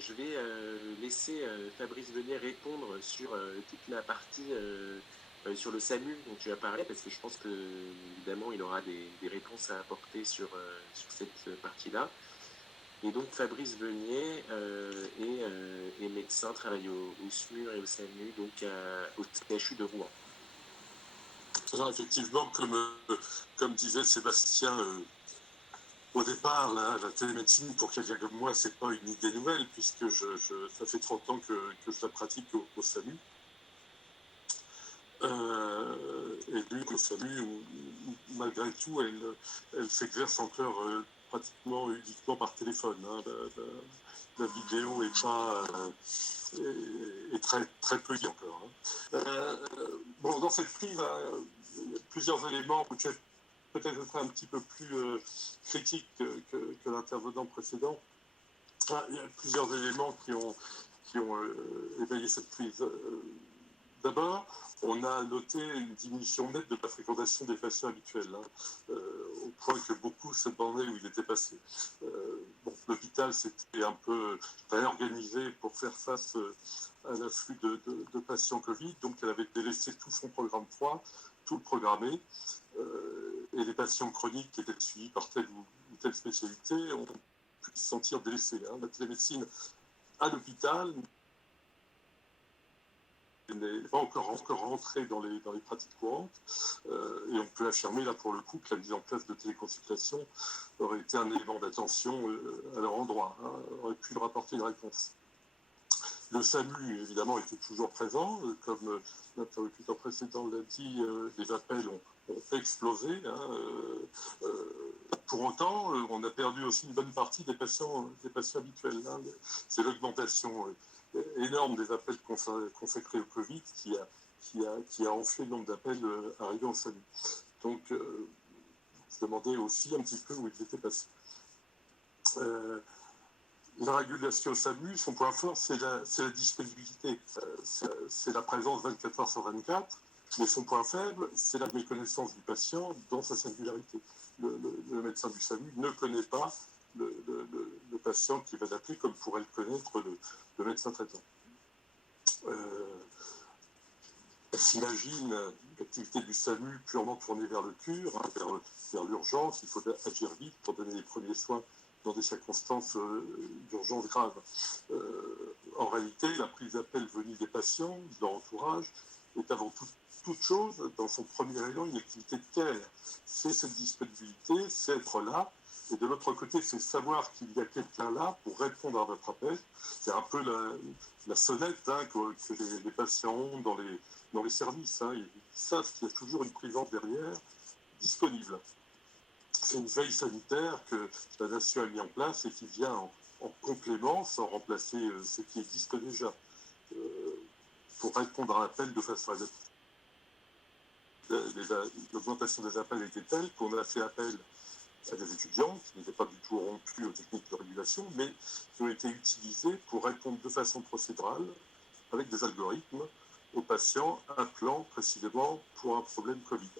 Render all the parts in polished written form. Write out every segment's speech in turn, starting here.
je vais laisser Fabrice Venier répondre sur toute la partie sur le SAMU dont tu as parlé, parce que je pense que évidemment il aura des réponses à apporter sur cette partie-là. Et donc Fabrice Venier est médecin, travaille au SMUR et au SAMU, donc au CHU de Rouen. Alors, effectivement, comme disait Sébastien au départ, la télémédecine, pour quelqu'un comme moi, c'est pas une idée nouvelle, puisque ça fait 30 ans que je la pratique au SAMU. Et donc, au SAMU, malgré tout, elle s'exerce encore pratiquement uniquement par téléphone. Hein. La vidéo est très, très peu encore. Hein. Bon, dans cette prise, il y a plusieurs éléments que peut-être être un petit peu plus critique que l'intervenant précédent. Il y a plusieurs éléments qui ont éveillé cette prise. D'abord, on a noté une diminution nette de la fréquentation des patients habituels, hein, au point que beaucoup se demandaient où il était passé. Bon, l'hôpital s'était un peu réorganisé pour faire face à l'afflux de patients Covid, donc elle avait délaissé tout son programme 3, tout le programmé, et les patients chroniques qui étaient suivis par telle ou telle spécialité ont pu se sentir délaissés. Hein. La télémédecine à l'hôpital n'est pas encore rentrée dans les pratiques courantes, et on peut affirmer là pour le coup que la mise en place de téléconsultation aurait été un élément d'attention à leur endroit, hein, aurait pu leur apporter une réponse. Le SAMU, évidemment, était toujours présent. Comme l'interlocuteur précédent l'a dit, les appels ont explosé. Hein. Pour autant, on a perdu aussi une bonne partie des patients habituels. Hein. C'est l'augmentation énorme des appels consacrés au Covid qui a enflé le nombre d'appels arrivés au SAMU. Donc, on se demandait aussi un petit peu où ils étaient passés. La régulation au SAMU, son point fort, c'est la disponibilité. C'est la présence 24 heures sur 24, mais son point faible, c'est la méconnaissance du patient dans sa singularité. Le médecin du SAMU ne connaît pas le patient qui va l'appeler comme pourrait le connaître le médecin traitant. On s'imagine l'activité du SAMU purement tournée vers le cure, hein, vers l'urgence. Il faut agir vite pour donner les premiers soins dans des circonstances d'urgence grave. En réalité, la prise d'appel venue des patients, de leur entourage, est avant toute chose, dans son premier élan, une activité de care. C'est cette disponibilité, c'est être là, et de l'autre côté, c'est savoir qu'il y a quelqu'un là pour répondre à votre appel. C'est un peu la sonnette, hein, que les patients ont dans les services. Hein. Ils savent qu'il y a toujours une présence derrière, disponible. C'est une veille sanitaire que la nation a mis en place et qui vient en complément, sans remplacer ce qui existe déjà, pour répondre à l'appel de façon adaptée. L'augmentation des appels était telle qu'on a fait appel à des étudiants qui n'étaient pas du tout rompus aux techniques de régulation, mais qui ont été utilisés pour répondre de façon procédurale, avec des algorithmes, aux patients appelant précisément pour un problème Covid.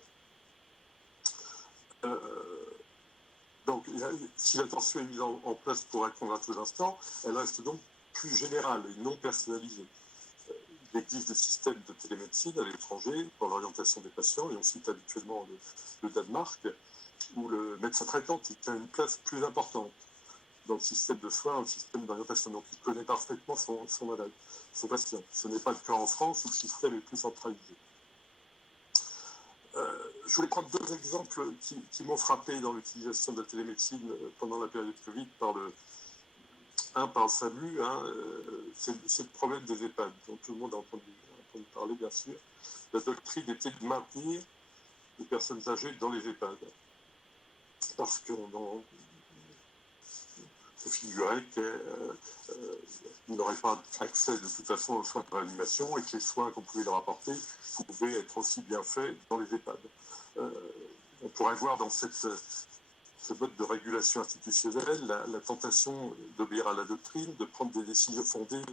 Donc, si l'attention est mise en place pour répondre à tout l'instant, elle reste donc plus générale et non personnalisée. Il existe des systèmes de télémédecine à l'étranger pour l'orientation des patients, et on cite habituellement le Danemark, où le médecin traitant a une place plus importante dans le système de soins, le système d'orientation. Donc, il connaît parfaitement son malade, son patient. Ce n'est pas le cas en France, où le système est plus centralisé. Je voulais prendre deux exemples qui m'ont frappé dans l'utilisation de la télémédecine pendant la période Covid par le SAMU, hein, c'est le problème des EHPAD, dont tout le monde a entendu parler, bien sûr. La doctrine était de maintenir les personnes âgées dans les EHPAD, parce qu'on se figurait qu'ils n'auraient pas accès de toute façon aux soins de réanimation et que les soins qu'on pouvait leur apporter pouvaient être aussi bien faits dans les EHPAD. On pourrait voir dans ce mode de régulation institutionnelle la tentation d'obéir à la doctrine, de prendre des décisions fondées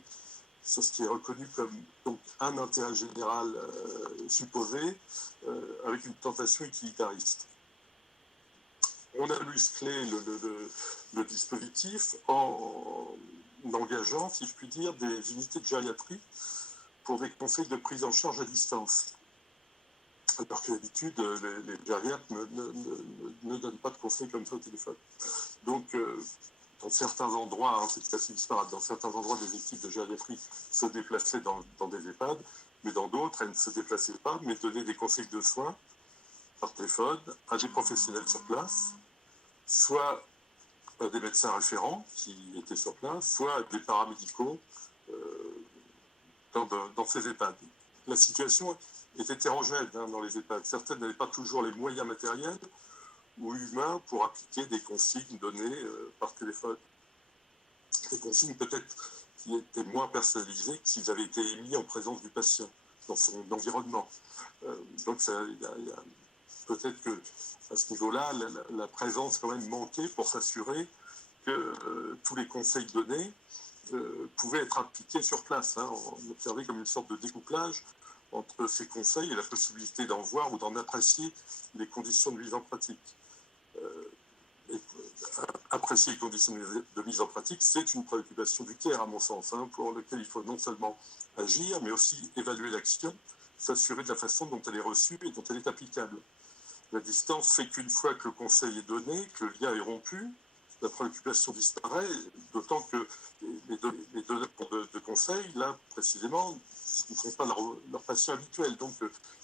sur ce qui est reconnu comme donc, un intérêt général supposé, avec une tentation utilitariste. On a musclé le dispositif en engageant, si je puis dire, des unités de gériatrie pour des conseils de prise en charge à distance. Alors que d'habitude, les gériatres ne donnent pas de conseils comme ça au téléphone. Donc, dans certains endroits, hein, c'est assez disparate, dans certains endroits, des équipes de gériatrie se déplaçaient dans des EHPAD, mais dans d'autres, elles ne se déplaçaient pas, mais donnaient des conseils de soins par téléphone à des professionnels sur place, soit à des médecins référents qui étaient sur place, soit à des paramédicaux dans ces EHPAD. La situation est hétérogène dans les EHPAD. Certaines n'avaient pas toujours les moyens matériels ou humains pour appliquer des consignes données par téléphone. Des consignes peut-être qui étaient moins personnalisées que s'ils avaient été émis en présence du patient, dans son environnement. Donc il y a peut-être qu'à ce niveau-là, la présence quand même manquait pour s'assurer que tous les conseils donnés pouvaient être appliqués sur place. Hein. On observait comme une sorte de découplage entre ces conseils et la possibilité d'en voir ou d'en apprécier les conditions de mise en pratique. Apprécier les conditions de mise en pratique, c'est une préoccupation du tiers, à mon sens, hein, pour lequel il faut non seulement agir, mais aussi évaluer l'action, s'assurer de la façon dont elle est reçue et dont elle est applicable. La distance fait qu'une fois que le conseil est donné, que le lien est rompu, la préoccupation disparaît, d'autant que les donneurs de conseil, là, précisément, ne sont pas leurs patients habituels. Donc,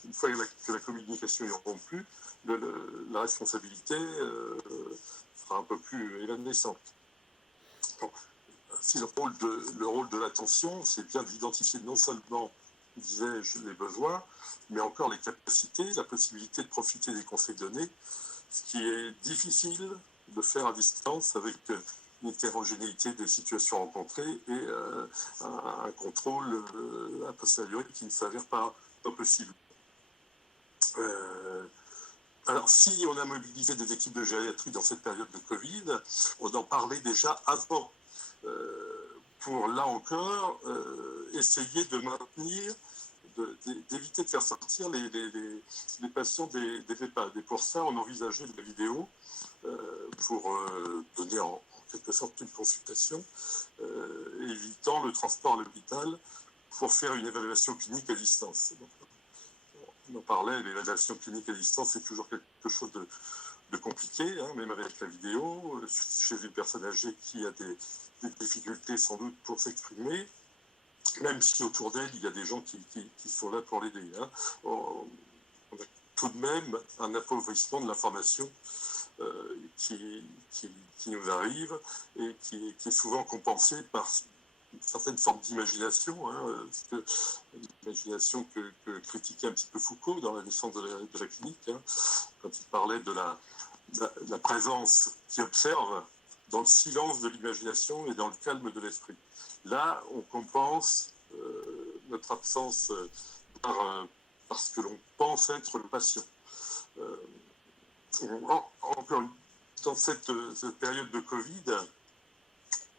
une fois que la communication est rompue, la responsabilité sera un peu plus évanescente. Donc, si le rôle de l'attention, c'est bien d'identifier non seulement, disais-je, les besoins, mais encore les capacités, la possibilité de profiter des conseils donnés, ce qui est difficile de faire à distance avec une hétérogénéité des situations rencontrées et un contrôle a posteriori qui ne s'avère pas possible. Alors, si on a mobilisé des équipes de gériatrie dans cette période de Covid, on en parlait déjà avant, pour, là encore, essayer de maintenir, d'éviter de faire sortir les patients des EHPAD. Et pour ça, on envisageait de la vidéo pour donner en quelque sorte une consultation, évitant le transport à l'hôpital pour faire une évaluation clinique à distance. Donc, on en parlait, l'évaluation clinique à distance, c'est toujours quelque chose de compliqué, hein, même avec la vidéo, chez une personne âgée qui a des difficultés sans doute pour s'exprimer, même si autour d'elle, il y a des gens qui sont là pour l'aider. Hein. On a tout de même un appauvrissement de l'information qui nous arrive et qui est souvent compensé par une certaine forme d'imagination, hein, l'imagination que critiquait un petit peu Foucault dans la naissance de la clinique, hein, quand il parlait de la présence qui observe dans le silence de l'imagination et dans le calme de l'esprit. Là, on compense notre absence par ce que l'on pense être le patient. Encore dans cette période de Covid,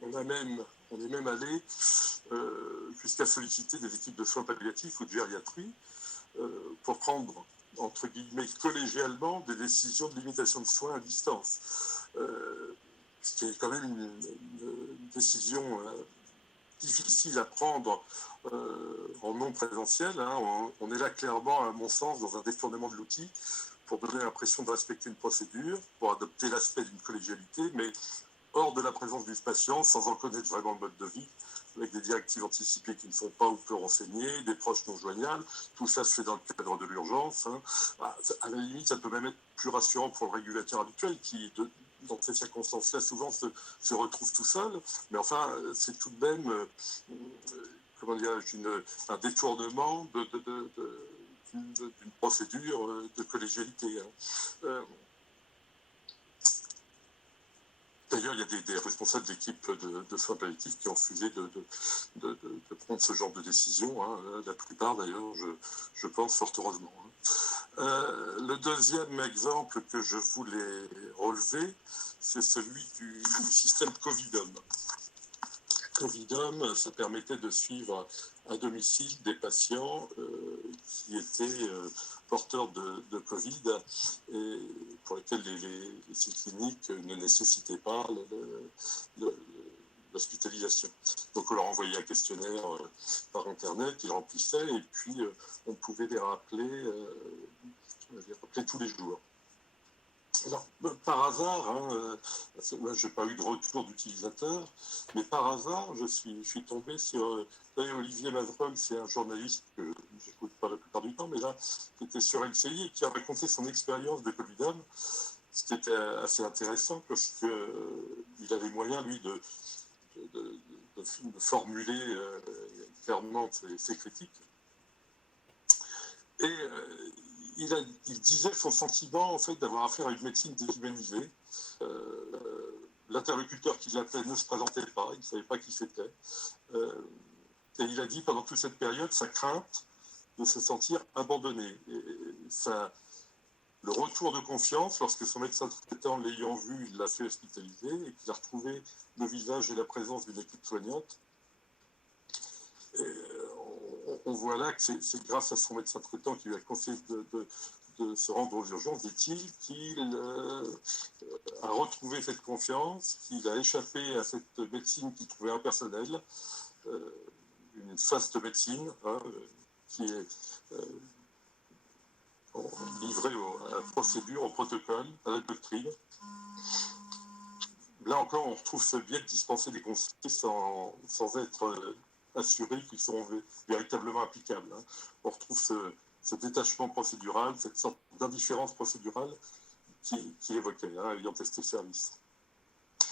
on est même allé jusqu'à solliciter des équipes de soins palliatifs ou de gériatrie pour prendre, entre guillemets, collégialement des décisions de limitation de soins à distance. Ce qui est quand même une décision difficile à prendre en non présentiel. Hein. On est là clairement, à mon sens, dans un détournement de l'outil pour donner l'impression de respecter une procédure, pour adopter l'aspect d'une collégialité, mais hors de la présence du patient, sans en connaître vraiment le mode de vie, avec des directives anticipées qui ne sont pas ou peu renseignées, des proches non joignables. Tout ça se fait dans le cadre de l'urgence. Hein. À la limite, ça peut même être plus rassurant pour le régulateur habituel qui, dans ces circonstances-là, souvent se retrouve tout seul. Mais enfin, c'est tout de même comment dire, un détournement d'une procédure de collégialité. Hein. D'ailleurs, il y a des responsables d'équipes de soins palliatifs qui ont refusé de prendre ce genre de décision. Hein. La plupart, d'ailleurs, je pense, fort heureusement. Hein. Le deuxième exemple que je voulais relever, c'est celui du système Covidom. Covidom, ça permettait de suivre à domicile des patients qui étaient porteurs de Covid et pour lesquels les sites cliniques ne nécessitaient pas l'hospitalisation. Donc on leur envoyait un questionnaire par Internet, ils remplissaient, et puis on pouvait les rappeler tous les jours. Alors, par hasard, moi je n'ai pas eu de retour d'utilisateur, mais par hasard, je suis tombé sur Olivier Mavrol, c'est un journaliste que j'écoute pas la plupart du temps, mais là, qui était sur LCI et qui a raconté son expérience de Covidam, ce qui était assez intéressant parce qu'il avait moyen, lui, de formuler clairement ses critiques. Et il disait son sentiment en fait d'avoir affaire à une médecine déshumanisée. L'interlocuteur qui l'appelait ne se présentait pas, il ne savait pas qui c'était. Et il a dit pendant toute cette période sa crainte de se sentir abandonné. Le retour de confiance, lorsque son médecin traitant l'ayant vu, il l'a fait hospitaliser et qu'il a retrouvé le visage et la présence d'une équipe soignante. On voit là que c'est grâce à son médecin traitant qui lui a conseillé de se rendre aux urgences, dit-il, qu'il a retrouvé cette confiance, qu'il a échappé à cette médecine qu'il trouvait impersonnelle, une faste médecine qui est livrée à la procédure, au protocole, à la doctrine. Là encore, on retrouve ce biais de dispenser des conseils sans être assurés qu'ils seront véritablement applicables. On retrouve ce détachement procédural, cette sorte d'indifférence procédurale qui évoquait, ayant testé le service.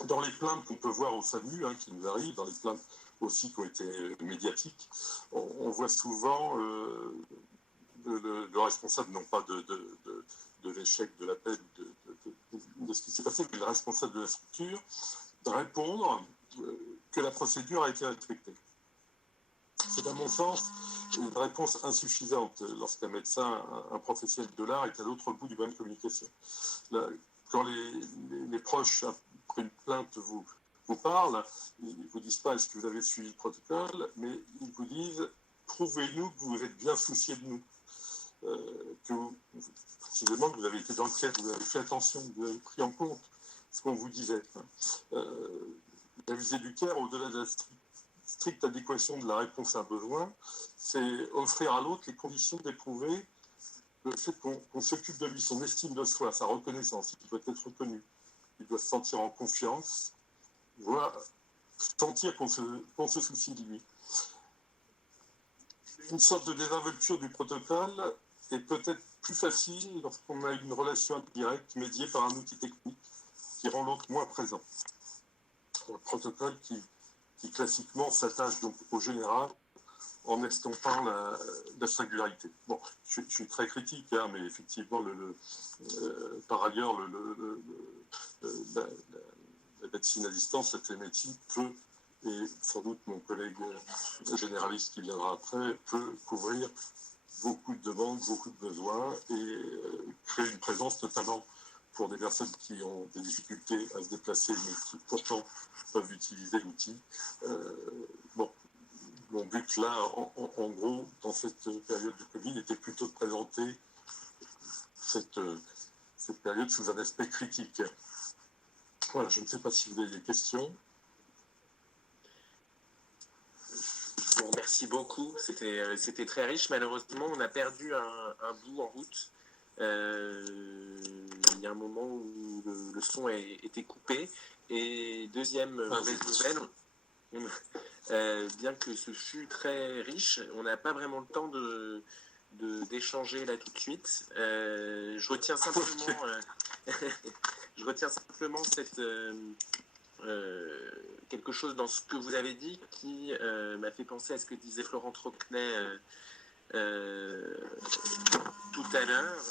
Dans les plaintes qu'on peut voir au SAMU, qui nous arrivent, dans les plaintes aussi qui ont été médiatiques, on voit souvent le responsable, non pas de l'échec de l'appel, de ce qui s'est passé, mais le responsable de la structure, de répondre que la procédure a été respectée. C'est à mon sens une réponse insuffisante lorsqu'un médecin, un professionnel de l'art est à l'autre bout du moyen de communication. Là, quand les proches, après une plainte, vous parlent, ils ne vous disent pas est-ce que vous avez suivi le protocole, mais ils vous disent prouvez-nous que vous vous êtes bien soucié de nous, précisément que vous avez été dans le cadre, vous avez fait attention, vous avez pris en compte ce qu'on vous disait. La visée du CARE, au-delà de la stricte adéquation de la réponse à un besoin, c'est offrir à l'autre les conditions d'éprouver le fait qu'on s'occupe de lui, son estime de soi, sa reconnaissance. Il doit être reconnu, il doit se sentir en confiance, il doit sentir qu'on se soucie de lui. Une sorte de désinvolture du protocole est peut-être plus facile lorsqu'on a une relation indirecte médiée par un outil technique qui rend l'autre moins présent. Le protocole qui classiquement s'attache donc au général en estompant la singularité. Bon, je suis très critique, mais effectivement, par ailleurs, la médecine à distance, cette médecine peut, et sans doute mon collègue généraliste qui viendra après, peut couvrir beaucoup de demandes, beaucoup de besoins et créer une présence notamment pour des personnes qui ont des difficultés à se déplacer, mais qui pourtant peuvent utiliser l'outil. Mon but là, en gros, dans cette période de Covid, était plutôt de présenter cette période sous un aspect critique. Voilà, je ne sais pas si vous avez des questions. Bon, merci beaucoup, c'était très riche. Malheureusement, on a perdu un bout en route. Il y a un moment où le son était coupé. Et deuxième mauvaise nouvelle, bien que ce fût très riche, on n'a pas vraiment le temps d'échanger là tout de suite. Je retiens simplement quelque chose dans ce que vous avez dit qui m'a fait penser à ce que disait Florent Trocnet tout à l'heure,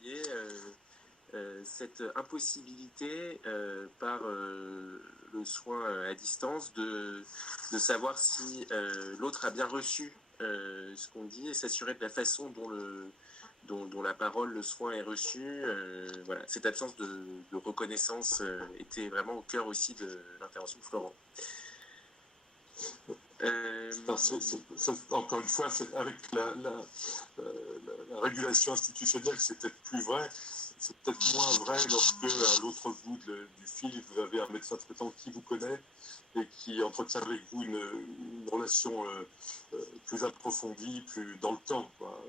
qui est cette impossibilité par le soin à distance de savoir si l'autre a bien reçu ce qu'on dit et s'assurer de la façon dont la parole, le soin est reçu. Voilà, cette absence de reconnaissance était vraiment au cœur aussi de l'intervention de Florent. Encore une fois, avec la régulation institutionnelle, c'était plus vrai. c'est peut-être moins vrai lorsque, à l'autre bout du fil, vous avez un médecin traitant qui vous connaît et qui entretient avec vous une relation plus approfondie, plus dans le temps, quoi.